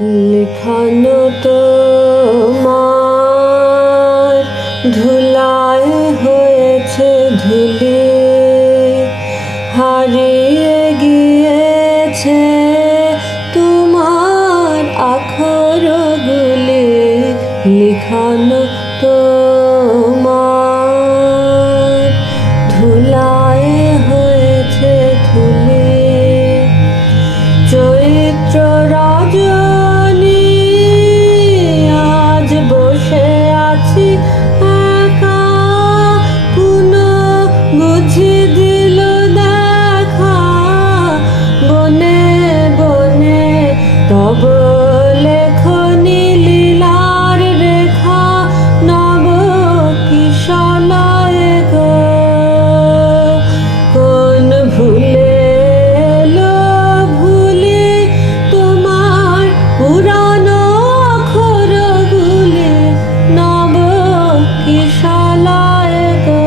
লিখানো তোমার ধুলায় হয়েছে ধুলি, হারিয়ে গিয়েছে তোমার আখরগুলি। লিখানো তোমার ধুলায় হয়েছে ধুলি। চৈত্র রজনী আজ বসে আছি একা, পুনঃ বুঝি দিল দেখা বনে বনে তব লেখনী লীলার রেখা। নব কিশলয়ে গো কোন ভুলে পুরানো অক্ষরগুলি। নব কিশলয়ে গো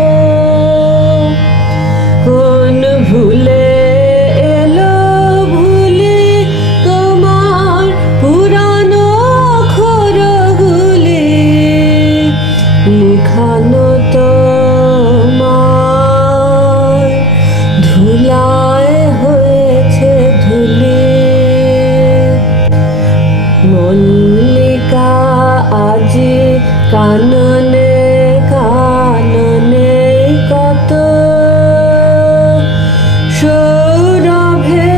কোন ভুলে এলো ভুলি তোমার পুরানো অক্ষরগুলি। লিখানো তোমার ধুলায় হয়েছে ধুলি। মল্লিকা আজি কাননে কাননে কত, সৌরভে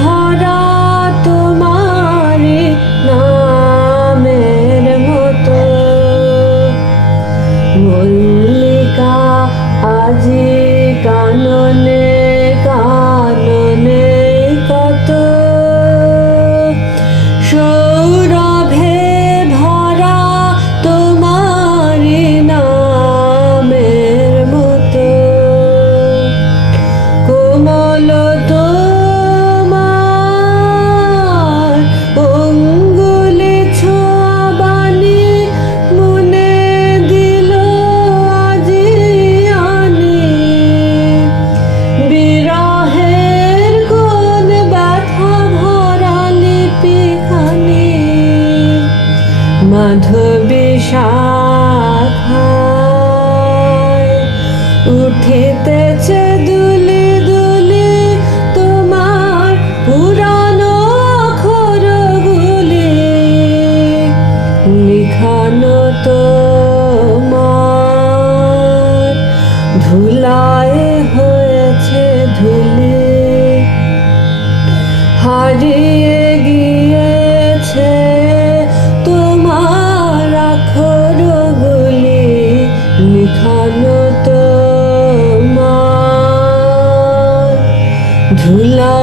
ভরা তোমারি নামের মতো। মল্লিকা আজি কাননে কাননে কত, সৌরভে ভরা তোমারি নামের মতো। কোমল তোমার অঙ্গুলি ছোঁয়াবানি মনে দিল আজি আনি। বিরহের কোন ব্যথা ভরা লিপিখানি, মাধবী শাখায় উঠিতেছে দুলি দুলি তোমার পুরানো অক্ষরগুলি। লিখানো তোমার ধুলায় হয়েছে ধুলি, হারিয়ে গিয়েছে তোমার আখরগুলি। লিখানো তোমার ধুলা।